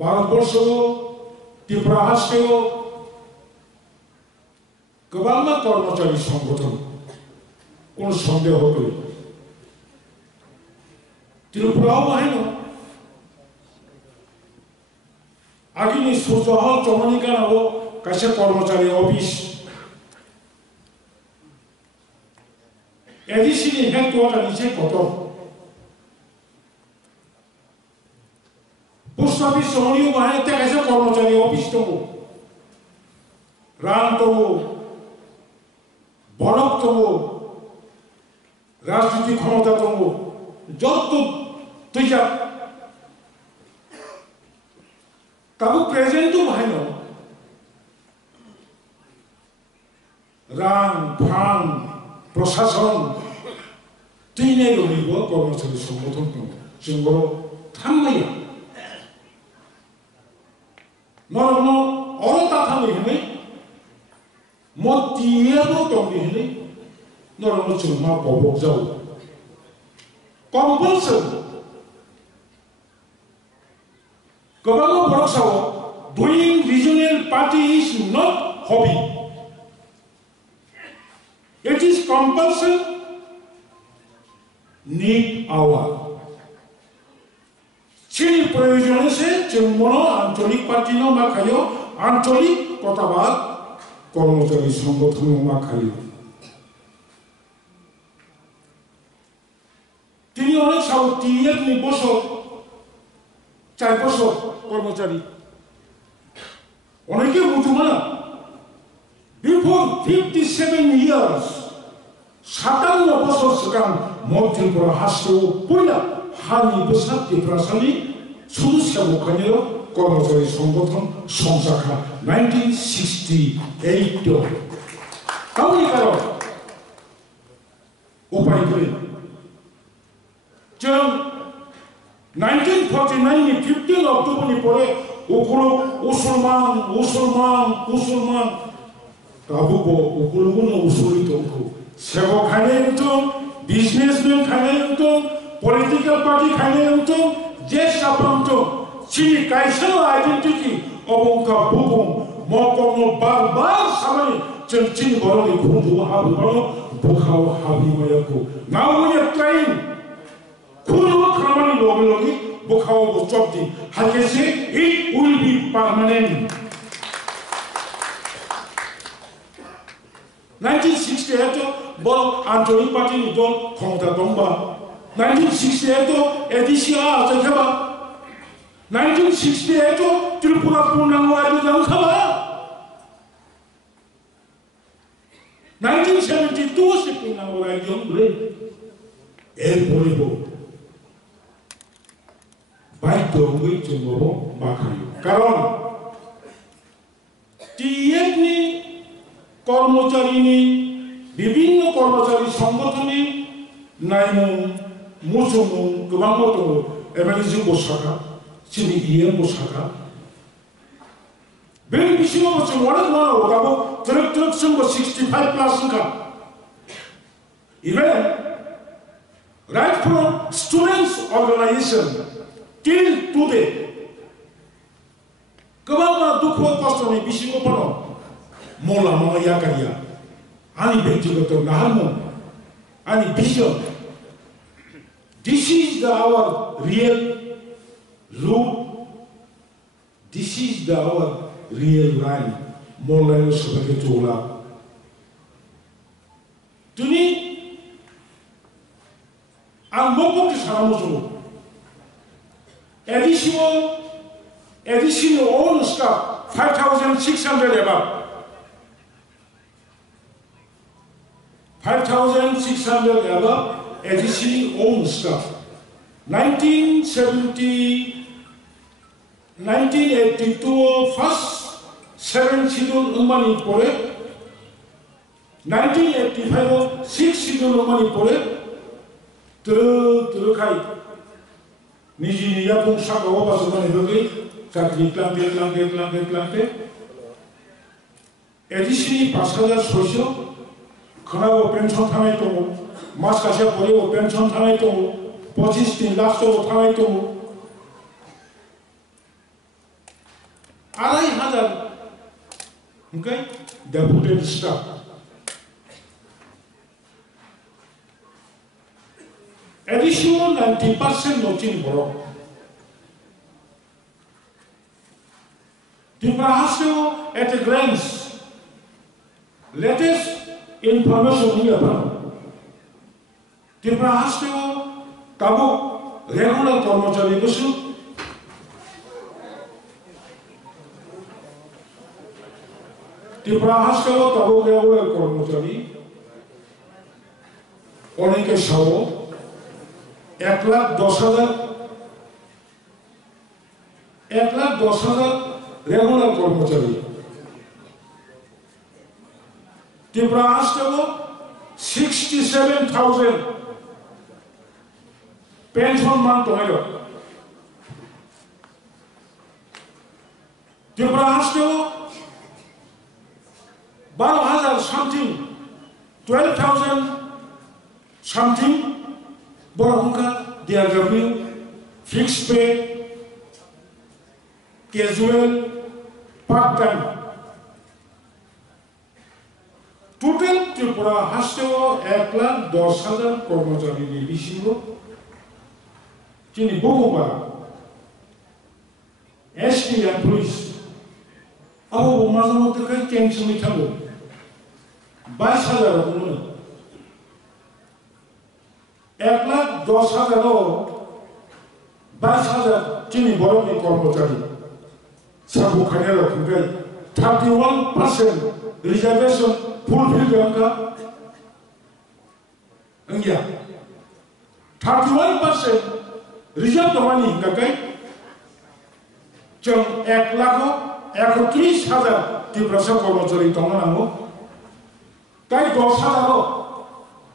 भारतवर्षको त्रिपुरा हादसायाव गोबां कर्मचारी संगठन কোনো সন্দেহ করি त्रिपुराव बाहायनो आगिनि सुजहल चमनिकानाव कासे कर्मचारी अफिस एडिसिनि हेडक्वार्टार निसे कटक पोस्ट ऑफिस चमनियाव बाहायनो कासे कर्मचारी अफिस दङ रान दङ बरफ दङ राजनीतिक क्षमता दङ যত তুইজা তাবু প্রেজেন্ট বাহাইনো রাং ফান প্রশাসন তিনে রনিব কর্মচারী সংগঠন দङ जोंबो थांनाया नरनो अरता थांनाय हनै मतियाबो दंनि हनै नरनो जोंमा बबक जाव compulsion Governor Boroksawa doing regional party is not hobby. It is compulsion need hour. Chini provision se chungmono ancholik party no makayo ancholik kotabat kormachari সংগঠন no makayo. তিনি অনেক সাউথি এমনি বছর 4 বছর কর্মচারী অনেকে বুঝবো না বিফোর 57 ইয়ার্স 57 বছর সিগাং মধ্যপুরা হাসতেও পয়লা হানি বসাত ত্রিপুরাসানি শুধু সেবকানির কর্মচারী সংগঠন সংশাখা 1968 কারণ কারণ উপায় করে जों 1949 नि 15 अक्टोबर नि परे ओखरो मुसलमान ताबुको ओखरोनो उसुलित ओखो सेबो खाने तो बिजनेसमैन खाने तो पॉलिटिकल पार्टी खाने तो जे सापंतो चिनि काइसो आइडेंटिटी अबंका बुबुं मकमो बार सामानि जों चिनि बरनि खुदु हाबुबानो बुखाव हाबिमायाको now we are trying Kulo kramani logi bukhaw bukchopti hakese it will be permanent. 1968 bol Anthony Party ni don khomta domba 1968 edisia ajakhaba 1968 Tripura Purnango ajang khaba 1972 se Purnango ajang le bolibo 바이트 ongui 증거로 막하요. কারণ টিএফনি কর্মচারীনি বিভিন্ন কর্মচারী সংগঠনে নাইমুং মুসুমুং गोबां दङ एमएलएजों बसाखा सिनि इएम बसाखा बे बिसिङाव जों अनेक मानाव दाबो ट्रेक जोंबो 65 प्लास ओंखा even right from students organization till today गोबां दुखु कष्टनि बिसिङाव पनो मोला नङा याकारिया आंनि व्यक्तिगत नाहामोन आंनि vision this is our real root this is our real line मोलायो सबके जोला तुनि आं बकबो सानामोजो additional own staff 5,600 above 5,600 above additional own staff 1982 first 7 schedule umani pore 1985 6 schedule umani pore terkai निजिनि याफुं सागाव बासुमानि बगै साख्रि क्लांते एडिसिनि 5,600 खोनाबो पेन्सन थानाय दङ मास कासे परेबो पेन्सन थानाय दङ 25 लाख थानाय दङ 2,500 okay, deputed staff. Additional 90% noting borok. Tripura at a glance. Latest information here. Tripura Tabu regular Kormachari Busu. Tripura Tabu regular Kormachari. Onike Shao. 1,10,000 regular কর্মচারী ত্রিপুরা হাসপাতাল 67,000 পেনশন মান তৈল ত্রিপুরা হাসপাতাল 12,000 something 12,000 something Borahunka, DRW, fixed pay, casual, part-time. Total Tripura Hasteo 1,10,000 কর্মচারী নিবিশিল যিনি বহুবা ST employees Abu মাঝে মধ্যে খাই টেনশনই থাকবো 22,000 কোনো 1,10,000 22,000 যিনি বড় কর্মচারী সাবুখানের রকমটাই 31% রিজার্ভেশন ফুলফিল দঙ্কা ইন্ডিয়া 31% রিজার্ভ দমানি হিঙ্গাকাই जों 1,31,000 ত্রিপুরা কর্মচারী দমানাंगौ তাই 10,000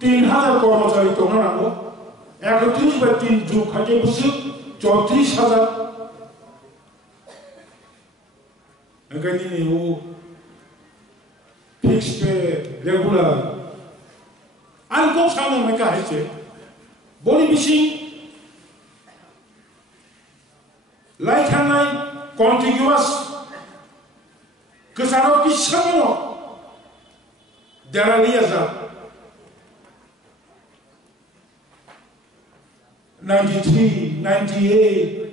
3,000 কর্মচারী দমানাंगौ 31 বা 3 যোগ খাইতে বসে 34,000 ओंखायनो नैयाव फिक्स पे रेगुलार आंखौ सानो मेका हायसे बनि बिसिं लाइथांनाय कन्टिगिउआस गोजानाव बिसानो देरालिया जा 93, 98,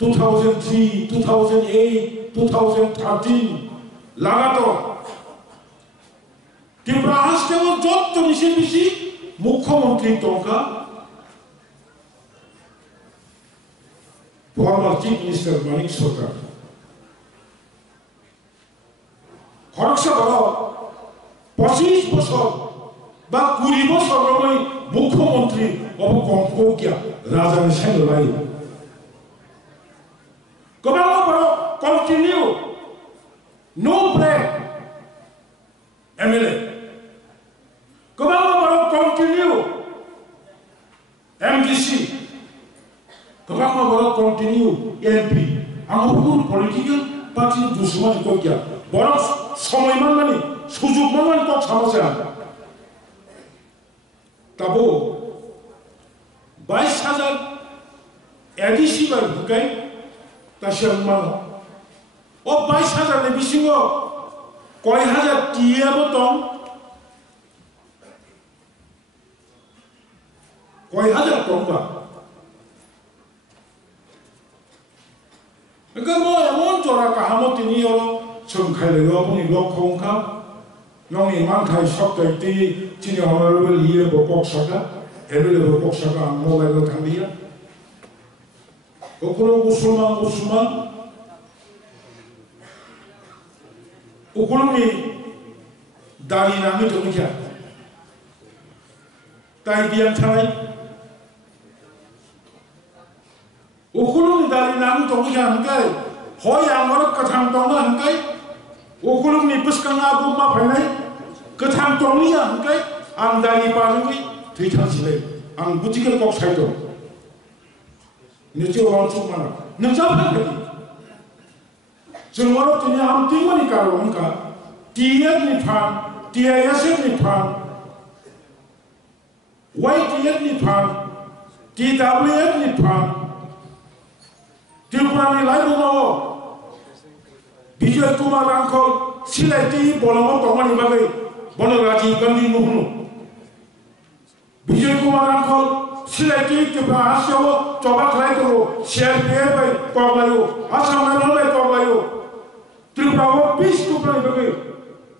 2003, 2008, 2013, लगातार त्रिपुरा हास्टेल যত বেশি বেশি মুখ্যমন্ত্রী টঙ্কা ফর্মার চিফ মিনিস্টার মানিক সরকার খরচা বড় 25 বছর বা 20 বছর রমই মুখ্যমন্ত্রী অবকম্পকিয়া রাজানি সাইলাই Governo però continue, no break, MLA. Governo però continue, MDC. Governo però continue, MP. Angopun political party dusuman ko kya. Boros somoy manmani, sujug manmani ko samasya. Tabo 22,000 ADC bar bukai. তাশাম্মান ও 22,000 এর বিশিঙ্গ কয় হাজার TA বতম কয় হাজার টঙ্কা এগুলো এমন জোড়া কাহামতি নিয়ে হলো সংখ্যায় আপনি লক্ষ্যংখা নয় মানখাই সপ্তাহে চিনি অনারেবল ইয়ে বকক সাকা এবেলে বকক সাকা মোবাইল থামিয়া ওগুলো মুসলমান ওগুলো নি দাড়ি নামে জমিকা তাই বিয়ান থানায় ওগুলো নি দাড়ি নামে জমিকা হানকাই হয় আমার কথাং দংনা হানকাই ওগুলো নি পুষ্কাঙ্গা বুমা ফাইনাই কথাং দংনিয়া হানকাই आं दानि पाजोंै थैथांसिलै आं बुजिगोन कक साइद निचे वांसुक माना नोंसा फाखै जों वारो तिनि आम तिमनि कारो उनका टीएफ नि फान टीआईएसएफ नि फान वाईटीएफ नि फान टीडब्ल्यूएफ नि फान त्रिपुरा नि लाइबो Bijoy Kumar Angkol silai ti bolongo tomani bagai bono Rajiv Gandhi nuhunu Bijoy Kumar Angkol silai ti ke bahasyo coba khlai to CRPF bai koglayo Assam Rifle bai koglayo Tripura peace to bagai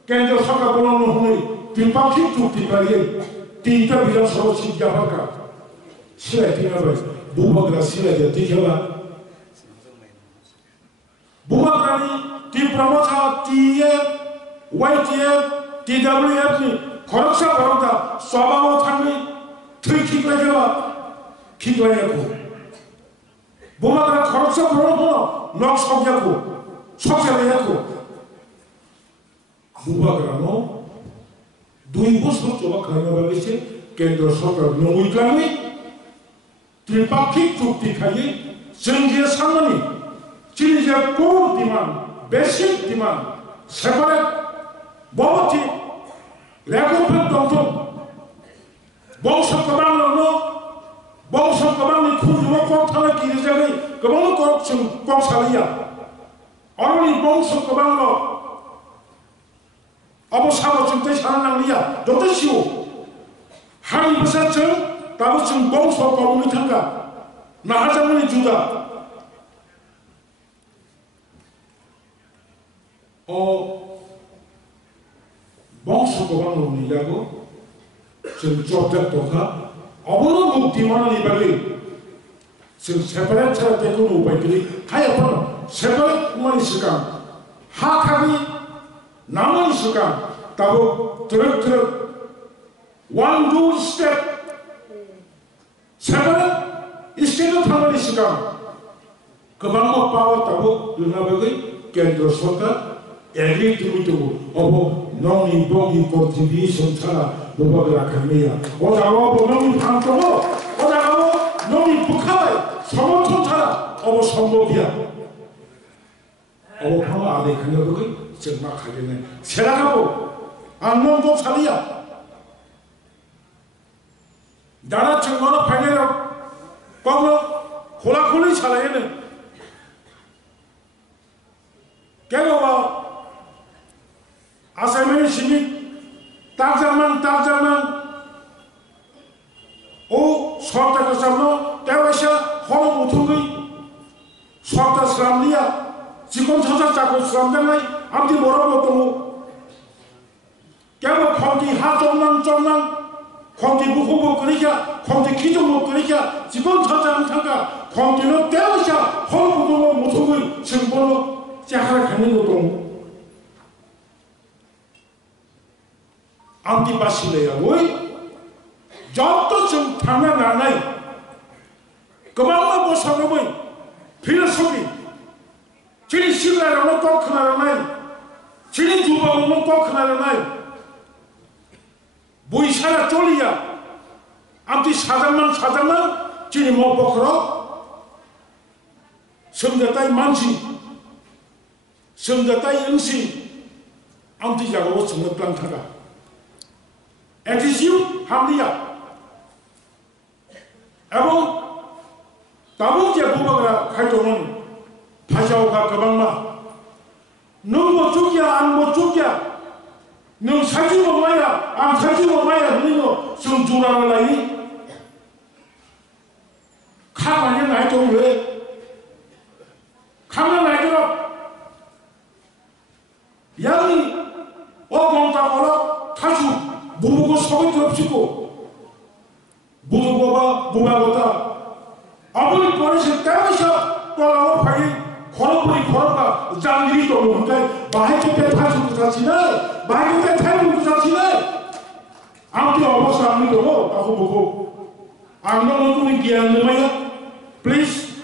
Kendra Sarkar bono nuhunu Tripakshik chukti kariye tinta Vidhan Sabha seat jabaka silai ti bai Bumagra silai dia tikela Bumagrani ti Pramocha TF YTF TWF ni koroksa korokta swabao thangni thui khiklaiako Bumagra koroksa korokno nok sogyako sogyako Bumagrano 2 বছর চবা খাইয়া বাগেছে কেন্দ্র সরকার নবুইগ্রামে ত্রিপাক্ষিক চুক্তি খাইয়ে জঙ্গিয়া সামনে চিনিজে core demand basic demand separate বহতি record দন্ত বংশ কবানো বংশ কবানি খুঁজব কথা কি জায়গায় কবানো করছেন কসালিয়া অরনি বংশ কবানো অবসাব চিন্তায় সারা নাংলিয়া যথেষ্ট হারি বসাচ্ছেন তারপর বংশ কবমি থাকা না হাজারমানি জুদা ও বংশ কবানো নিলাগো जों जबदार दखा अबनो मुक्ति माननि बागै जों सेपारेट सारातेखौ नुबाय गै हायाफोर सेपारेट मानि सिगां हा खानि नामनि सिगां दाबो ट्रक वन टू स्टेप सेपारेट स्टेटआव थांनायनि सिगां गोबां पावर दाबो दोनना बागै केन्द्र सरकार एग्रि टुमिटुगु अबो नंनि बंनि कन्ट्रिबिउसन सारा Bumagra Kamia. Odawa Bonomi Pantomo, Odawa Nomi Bukai, Somotara, or Sombobia. Our Pama, they can look at Selmakadine. Serabo, and Mongo Salia. Dana Changona Panero, Pablo, Holakuli Salayene. Ganoa, as I mentioned. Tarzaman o sorta kasarno tewasha holo mutungi sorta sramlia jikon saja chako sramdanai amti borobo tomo kemo khonti ha chomnang khonti bukhumbo kurikya khonti kijombo kurikya jikon saja amthanga khonti no tewasha holo mutungi simbono chakara khani tomo Anti Basileya, boy. Job to some Tana Nanai. Kabama was on the way. Philosophy. Chili Sugar no Cockney. Chili Juba no Cockney. Buisara Tolia. Anti Sadaman, Chili Mopokro. Some the time Mansi. Some the time Unsi. Anti Jagos no Plantara. Attitude Hamdia. Abo Tabu Bumagra Kaitomon, Pajauka Kabama. No Motukia and Motukia. No Sajimo Maya, and Sajimo Maya, Nino, Sunjura Lai. Come on, I don't know. Come on, I get up. Yanni, Ogontamola, Tachu. 부모고 속은 없이고 부모가 부모가 아무리 버릇이 때마셔 또라고 파이 걸어가 장길이 또 뭔가 마이크 때 타주고 자치네 마이크 때 타주고 자치네 아무튼 어버서 안 믿어 하고 보고 안 넘어주는 게 아니야 please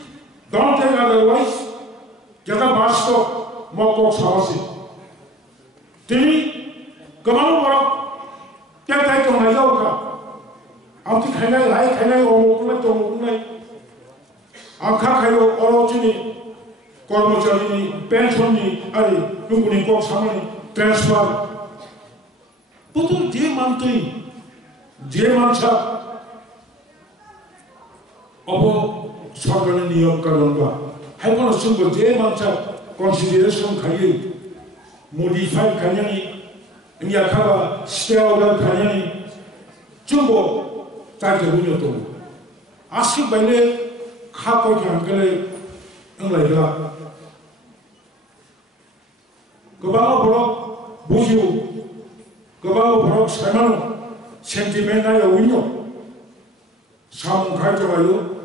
don't take otherwise 제가 마스터 먹고 사왔지 팀이 그만 뭐라 क्या type का मजा होगा आप तो खाना है और मुकम्मल तो मुकम्मल आँखा खायो और चुनी कर्मचारी नी पेंशन नी अरे लोगों ने कोक सामने ट्रांसफर पुतुल जे मानते जे मानसा अब सरकार ने नियम कानून बा है कौन सुन जे मानसा कंसिडरेशन खाइए modify kanyani yakaba steaula kanyani jumbo taje bunyo to aski bale khako jankale nglaiga gobago borok buju gobago borok samano sentiment na winyo sam khaito ayo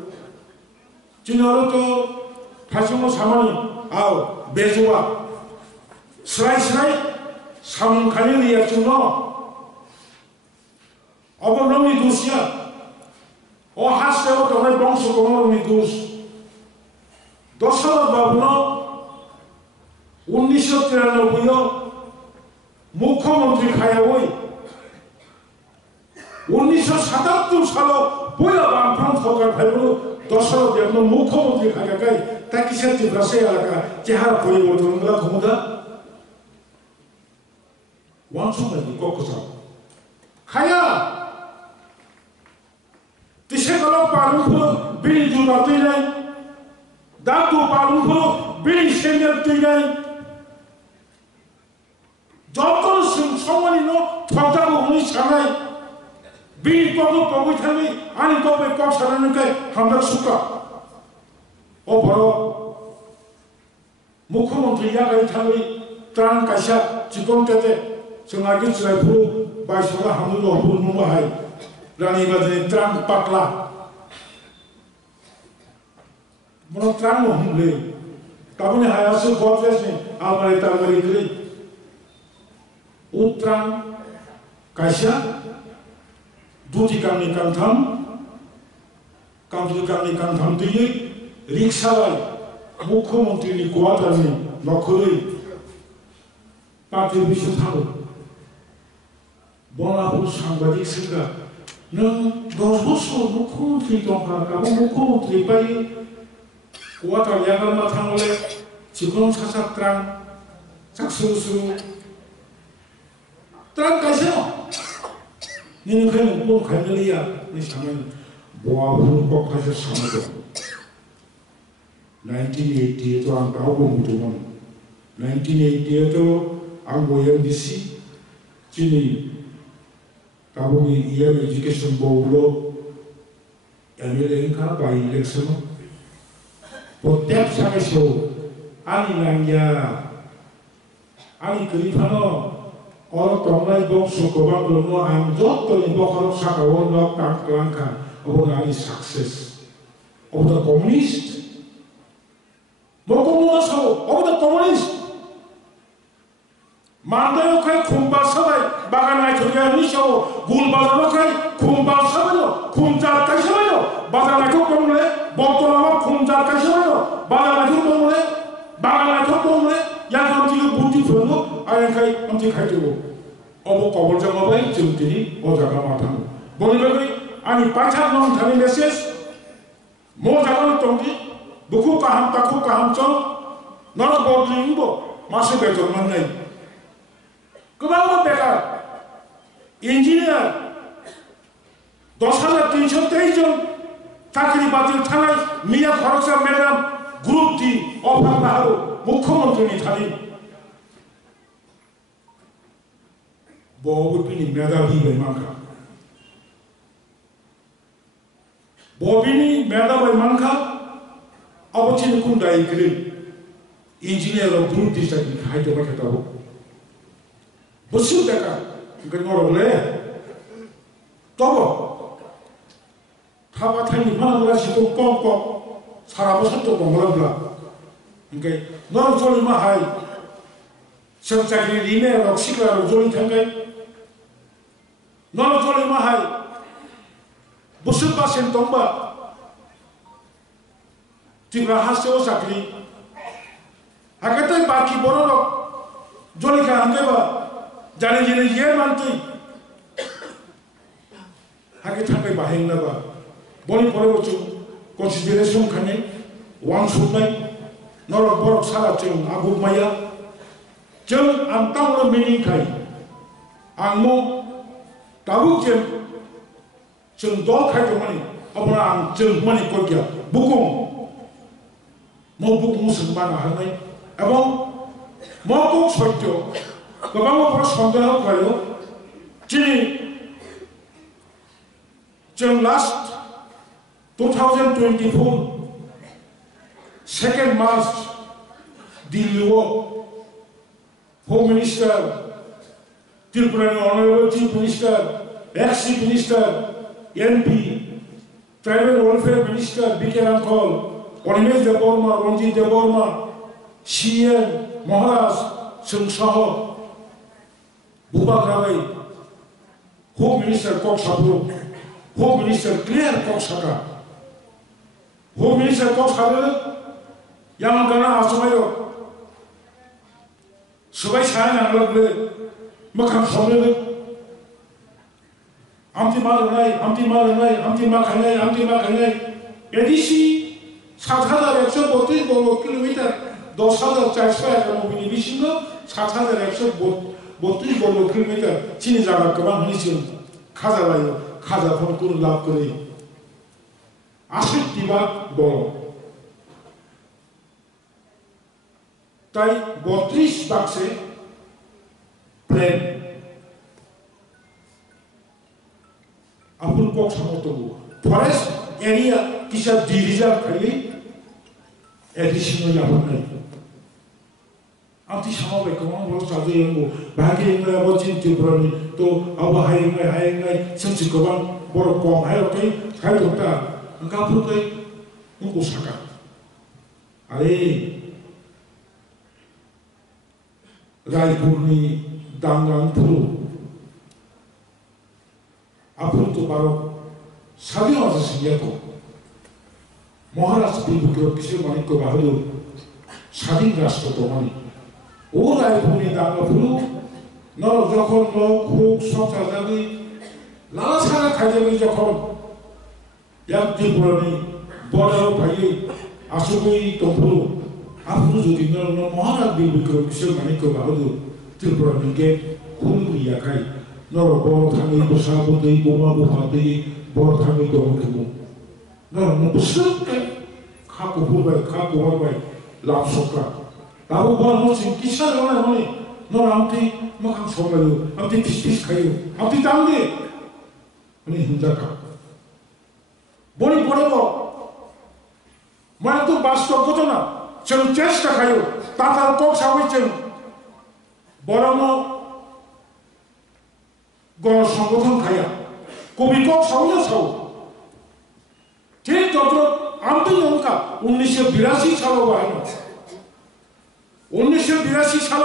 진짜로 또 다시모 사모니 아우 매주와 슬라이 사문 가능이 약중노 어버놈이 두시야 어 하세요 동네 봉수 공원이 두스 도서로 바보노 운리셔트라는 보여 무코몬트리 가야오이 운리셔 사답도 사로 보여 반판 토가 발로 도서로 되는 무코모들이 가까이 딱히셔트 브라세야 라가 제하 보이고 도는 거라 고무다 왕초가 꺾어서 가야 디세가로 빠르고 비리 주가 뛰네 나도 빠르고 비리 생겨 뛰네 저도 성원이노 덕다고 우리 사나이 비리 꺾고 타니 아니 꺾고 꺾 사라니까 한다 수가 바로 무코몬트 야가이 타니 트란 가샤 지금 때때 정하게 지라이프로 바이소가 한번도 없는 거 하이 라니 바드니 트란 pakla 뭐는 트란 없는데 까분이 하야스 고트레스니 아마리 따마리 그리 우트란 가샤 두지 kamni kamtham kamtu kamni kamtham diye rikshalai mukhomantri ni kuatani nokhori party bisuthago bonapur sangbadik singa nang dosboso mukhomantri tongka kabo mukhomantri pai kuatar yagal mathangole chikon sasak trang saksusu trang kaiseno 니는 그냥 뭐 갈릴리야 이 사람 모아부는 꼭 가서 사는 1980에도 안 가고 무도만 1980에도 안 보여 미시 진이 가보니 이해 에듀케이션 보우로 에메랭카 바이 일렉션 뭐 탭상에서 아니 난야 아니 그리파노 orang bong sukoban belum anjot to ibu kalau sakawon lok tangkangkan orang ini sukses orang komunis mau komunis orang komunis mandai kai kumbal sabai bagan nai thuriya ni show gulbal kai kumbal sabai kumjar kai sabai bagan nai komule botolama kumjar kai sabai bagan nai komule bagan nai komule yang kamu buti fulu ayang kai kamu kai tu 어버 거울 정업의 증들이 오자가 마땅 뭐니까 아니 반찬 타는 메시지 모자가 동기 누구가 함다 쿠가 함죠 너는 거기 뭐 마스 배정 만나이 그만 내가 인지니어 도사나 틴션 대전 타크리 바들 타나이 미야 과학사 매담 그룹 D 어파나 하고 무코먼트니 타니 보비니 메다비 베만카 보비니 메다비 만카 아버지는 군다이 그린 인지니어로 그룹 디자인 가이드 받았다고 무슨 데가 그거 뭐래 또 타바타니 하나가 시도 꼭꼭 사람을 섰고 뭐라 그러니까 너는 소리만 하이 성자기 리메로 시가로 소리 텐가이 너는 소리만 하이 무슨 바센 동바 티브라 하세오 사크리 아까때 바퀴 보러로 조리가 안 돼봐 자네지는 예만티 하게 탐에 바행나봐 뭐니 보려고 좀 consideration 가네 왕수마이 너로 보러 살았죠 아구마야 정 안땅으로 미닝카이 앙모 다국jem 정도 카이정만이 어머나 정만이 거기야 무공 뭐 무공 무슨 말을 하네 에봉 꼭 설정 그방법으로 선전하고요. 지금 last 2024 2nd March Dilliwo Home Minister Tripurani Honorable Chief Minister ex-Chief Minister MP Tribal Welfare Minister B.K. Rankol Onimesh Deborma Ronjit Deborma CM Maharaj Singh Buba Gravai Home Minister Kok Sabru Home Minister Claire Kok Saka Home Minister Kok Sabru yang gana asumayo sebagai saya yang lebih makan somai amti makanai edisi 4,132 kilometer 2,400 mobil bisinggo 4,132 kilometer sini jaga kebang hasil kaza layo kaza pun kurang lap kiri asik tiba bol tai 32 bakse plan apun kok samoto forest area kisah dirijar kali edisi no yapon nai anti sama baik kawan bolos saja yang bahagia yang mau cinta berani to awak hai sensi kawan borok kong hai oke hai dokter engkau pun kai engkau saka ale Raipurni Dangang Puru Apur tu baru Sadi masa senjata Maharashtra Bibukyo Kisir Manik Ko Bahadur Sadi Rashtra To Mani O Raipurni Dangang Puru Nor Jokon Lo Huk Sok Sajadi Lala Sana Kajami Jokon Yang Tripurani Border Payi Asugui Tompuru Apur Jodi Nor Maharashtra Bibukyo Kisir Manik Ko Bahadur Tripurani Ke Hulu Yakai Nor Bor Tangi Bosabu Dei Boma Buhati Bor Tangi Dong Kemu Nor Nubusuk Kaku Hubai Kaku Habai Lam Soka Tahu Bor Mosin Kisah Orang Moni Nor Amti Makam Somayu Amti Pis Kayu Amti Tangi Ini Hinjaka Boni Borebo Mana tu Basto Kotona Ceng Cesta Kayu Tatal Kok Sawi Ceng Boromo গণসংগঠন খায়া কবিকক সাউয়া সাউ ঠিক তত আমতি নৌকা 1982 সাল বাহানো 1982 সাল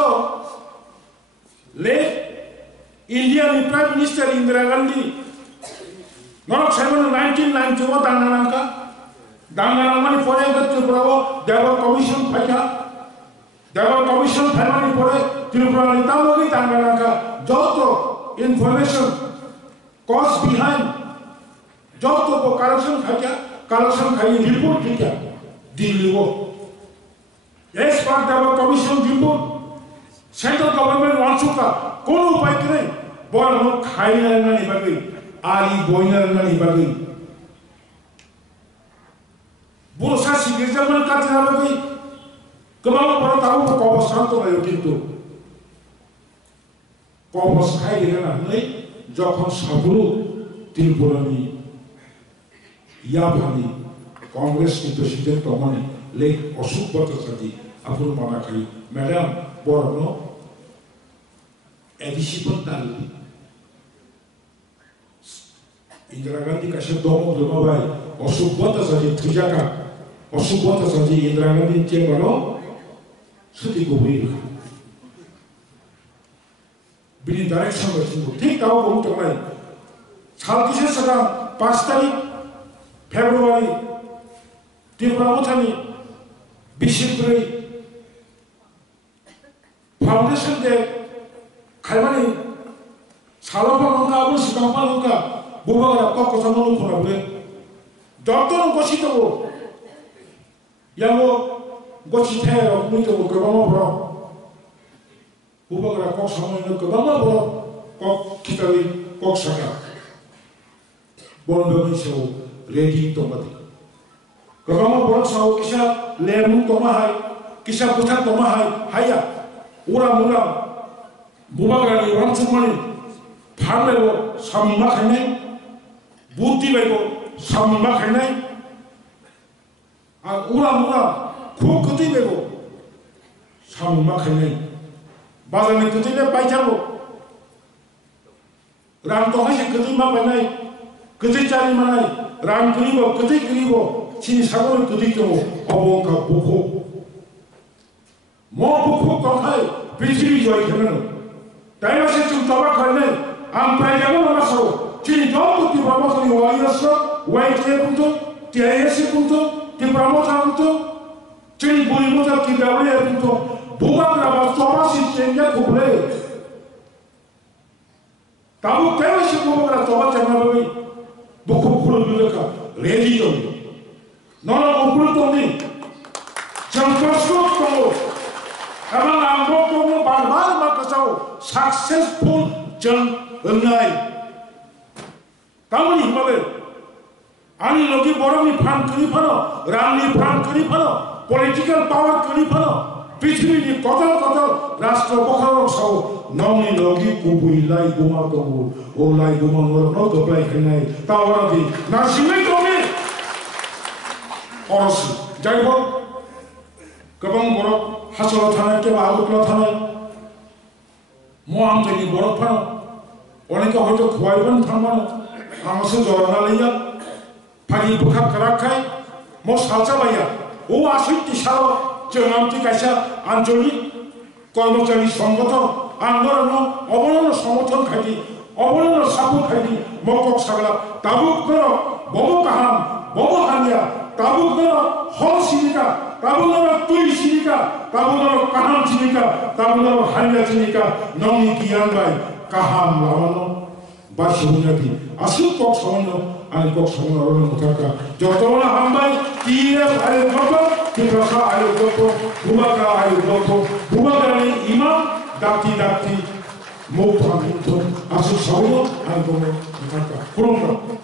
late Indian prime minister Indira Gandhi নরক সাইমন 1991 দাঙ্গানাঙ্কা পরে ত্রিপুরাও দেওয়ার কমিশন ফাইমানি পরে ত্রিপুরা নিতামগি দাঙ্গানাঙ্কা যত information cause behind job to corruption khaya report kya Dilliwo as part of our commission report central government wants to kono upai kare bor no khai na ni bagai ali boinar na ni bagai bosa sigirjaman ka jana bagai kemana para tahu ko santo ayo kintu Kongres khai dengan nai jokon sabulu Tripurani Yapani Kongres ni Presiden Tomani Lek Ashok Bhattacharjee Apur mana khai Madam Borno edisi pun tali Indira Gandhi kasih domo bai Ashok Bhattacharjee tujaka Ashok Bhattacharjee Indira Gandhi cembalo seti gubir Bini direction bersimpu. Tik tahu kamu terlain. Hal kisah sedang 5 tarik Februari Tripura Muthani Bisipuri Foundation Day Kalmani Salapa Nungka Abu Sikampa Nungka Bubagara Kok Kosama Nungkuna Bure Doktor Ngosi Togo Yango Ngosi Tero Nungka Bukabama Bro Bubagara Kok Sama Nungka Bama Bro Kok Kitari Kok Saka Bondo Nisho Ready Tomati Kabama Bro Sao Kisha Lemu Tomahai Kisha Butan Tomahai Haya 오라무라 무바가리 왕충만이 밤에고 삼막했네 무띠배고 삼막했네 아 오라무라 코 끝이배고 삼막했네 바다는 끝이배 빠이자고 람동하시 끝이만 빠이네 끝이짜리만 하이 람 그리고 진 사고를 끝이고 어벙가 보고 모부코 깡하이 비치리 조이케는 다이마시 좀 타박하네 암파이자고 나마서 진 너무 디바모서니 와이었어 와이케분도 디아이에스분도 디바모사분도 진 부리모사 디바브레분도 부바그라바 소바시 젠야 고블레 다부 다이마시 부바그라 소바장나버이 부코쿠를 빌려가 레디존 너는 오프를 동니 정파스로 Amang ambok mo barbar makasau successful jang enai. Kamu ni himale. Ani logi borong ni fan kiri pano, ram ni fan kiri pano, political power kiri pano. Pithri ni kotal rastro bokharok sau. Nong ni logi kubu ilai guma tobu, olai guma ngor no to play kenai. Tawara di nasime tomi. Oros jaibo. Kabang borok 하서 타는 게 아무것도 타는 모함쟁이 버럭파는 오니까 호저 구하이번 탕만은 아무서 저러나리야 파기 북학 그라카이 뭐 살자봐야 오 아실티 샤로 정암티 가샤 안졸리 꼴목자리 선거터 안거는 어버는 소모턴 가기 어버는 사부 가기 먹고 사그라 다북거로 뭐뭐가함 뭐뭐하냐 다북거로 허시니까 다분으로 뚜이시니까 다분으로 까함치니까 다분으로 한려치니까 너무 기한바이 까함 라마노 바시오냐디 아실 꼭 성원요 아니 꼭 성원어를 못할까 저도나 한바이 뒤에 아유 것도 뒤에서 아유 것도 부마가 아유 것도 부마가니 이만 닥티 못하는 또 아실 성원요 아니 꼭 못할까 그런 거